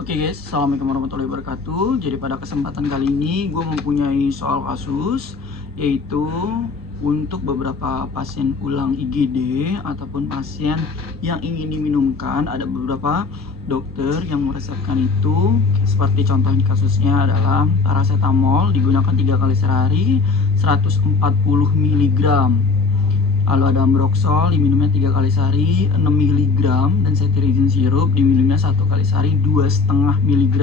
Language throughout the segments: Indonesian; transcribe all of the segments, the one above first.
Oke guys, assalamualaikum warahmatullahi wabarakatuh. Jadi pada kesempatan kali ini gue mempunyai soal kasus, yaitu untuk beberapa pasien pulang IGD ataupun pasien yang ingin diminumkan. Ada beberapa dokter yang meresepkan itu, seperti contoh kasusnya adalah paracetamol digunakan 3 kali sehari 140 mg. Lalu ada ambroxol diminumnya 3 kali sehari 6 mg, dan cetirizine sirup diminumnya 1 kali sehari 2,5 mg.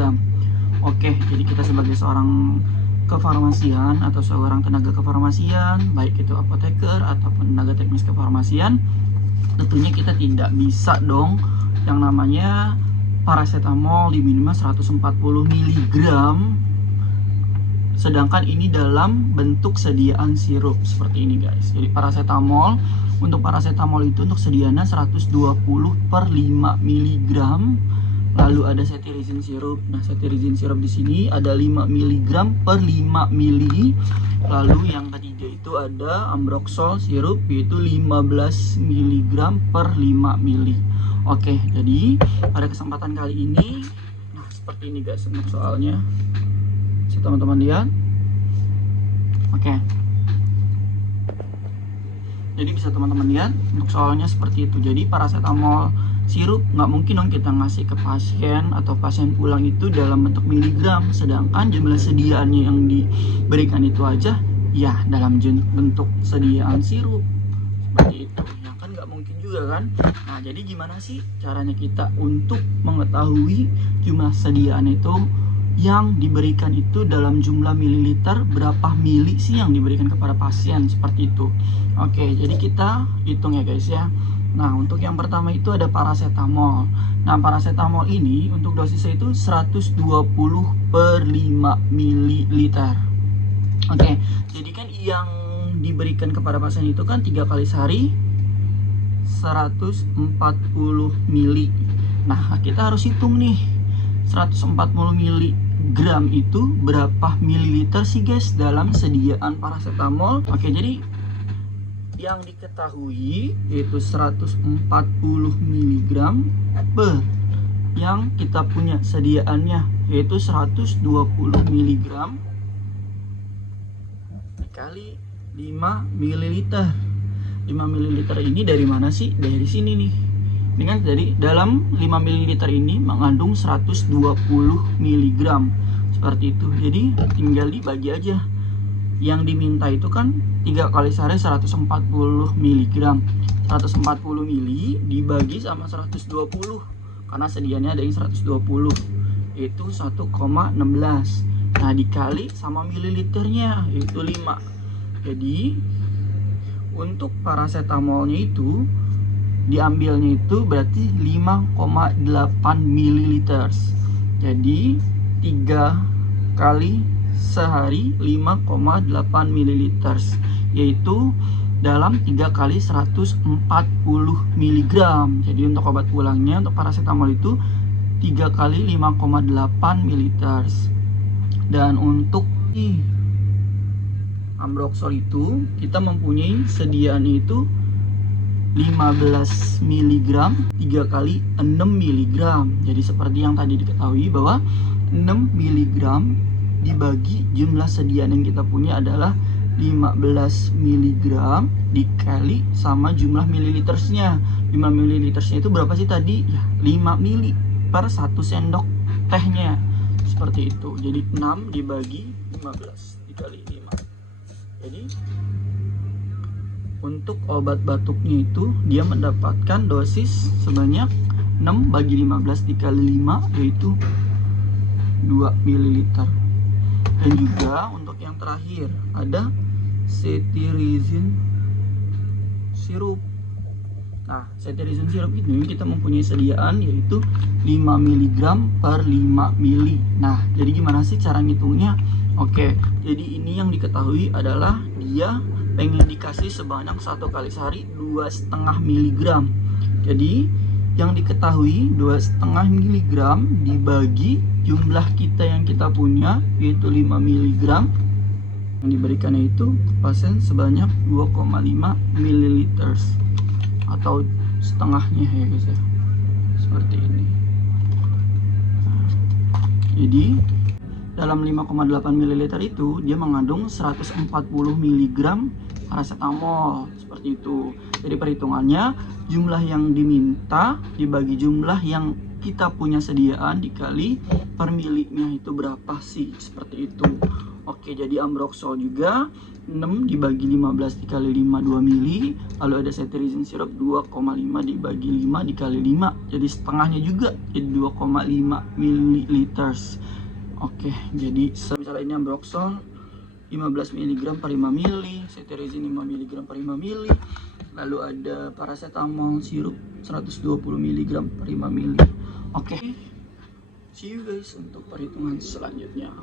Oke, jadi kita sebagai seorang kefarmasian atau seorang tenaga kefarmasian, baik itu apoteker ataupun tenaga teknis kefarmasian, tentunya kita tidak bisa dong yang namanya paracetamol diminumnya 140 mg, sedangkan ini dalam bentuk sediaan sirup seperti ini guys. Jadi paracetamol, untuk paracetamol itu untuk sediaannya 120 per 5 mg. Lalu ada cetirizine sirup. Nah, cetirizine sirup di sini ada 5 mg per 5 mili. Lalu yang ketiga itu ada ambroxol sirup, yaitu 15 mg per 5 mili. Oke, jadi pada kesempatan kali ini, nah seperti ini guys untuk soalnya. Bisa teman-teman lihat. Oke, jadi bisa teman-teman lihat untuk soalnya seperti itu. Jadi paracetamol sirup nggak mungkin dong kita ngasih ke pasien atau pasien pulang itu dalam bentuk miligram, sedangkan jumlah sediaannya yang diberikan itu aja ya dalam bentuk sediaan sirup seperti itu ya kan, nggak mungkin juga kan. Nah, jadi gimana sih caranya kita untuk mengetahui jumlah sediaan itu yang diberikan itu dalam jumlah mililiter, berapa mili sih yang diberikan kepada pasien seperti itu. Oke, jadi kita hitung ya guys ya. Nah, untuk yang pertama itu ada paracetamol. Nah, paracetamol ini untuk dosisnya itu 120 per 5 mililiter. Oke, jadi kan yang diberikan kepada pasien itu kan 3 kali sehari 140 mili. Nah, kita harus hitung nih 140 miligram itu berapa mililiter sih guys dalam sediaan paracetamol. Oke, jadi yang diketahui yaitu 140 mg per yang kita punya sediaannya yaitu 120 mg dikali 5 ml. 5 ml ini dari mana sih? Dari sini nih. Ini kan dari dalam 5 ml ini mengandung 120 mg seperti itu. Jadi tinggal dibagi aja. Yang diminta itu kan 3 kali sehari 140 mg. 140 mili dibagi sama 120 karena sedianya ada yang 120 itu 1,16. Nah, dikali sama mililiternya yaitu 5. Jadi untuk paracetamolnya itu diambilnya itu berarti 5,8 ml. Jadi 3 kali sehari 5,8 ml, yaitu dalam 3 kali 140 mg. Jadi untuk obat pulangnya untuk paracetamol itu 3 kali 5,8 ml. Dan untuk ambroxol itu kita mempunyai sediaan itu 15 mg 3 kali 6 mg. Jadi seperti yang tadi diketahui bahwa 6 mg dibagi jumlah sediaan yang kita punya adalah 15 mg dikali sama jumlah mililitersnya. 5 mililitersnya itu berapa sih tadi? Ya, 5 mili per 1 sendok tehnya. Seperti itu. Jadi 6 dibagi 15 dikali 5. Jadi untuk obat batuknya itu dia mendapatkan dosis sebanyak 6 bagi 15 dikali 5 yaitu 2 ml. Dan juga untuk yang terakhir ada cetirizine sirup. Nah, cetirizine sirup ini kita mempunyai sediaan yaitu 5 mg per 5 mili. Nah, jadi gimana sih cara ngitungnya? Oke, jadi ini yang diketahui adalah dia pengen dikasih sebanyak 1 kali sehari 2,5 mg. Jadi yang diketahui 2,5 mg dibagi jumlah kita yang kita punya yaitu 5 mg, yang diberikannya itu pasien sebanyak 2,5 ml atau setengahnya ya guys ya, seperti ini. Nah, Jadi dalam 5,8 ml itu dia mengandung 140 mg paracetamol, seperti itu. Jadi perhitungannya jumlah yang diminta dibagi jumlah yang kita punya sediaan dikali per milinya itu berapa sih, seperti itu. Oke, jadi Ambroxol juga 6 dibagi 15 dikali 5 2 mili, lalu ada cetirizine syrup 2,5 dibagi 5 dikali 5, jadi setengahnya juga, jadi 2,5 ml. Oke, jadi misalnya ini Ambroxol 15 mg per 5 mili, cetirizine 5 mg per 5 mili, lalu ada paracetamol sirup 120 mg per 5 mili. Oke, see you guys untuk perhitungan selanjutnya.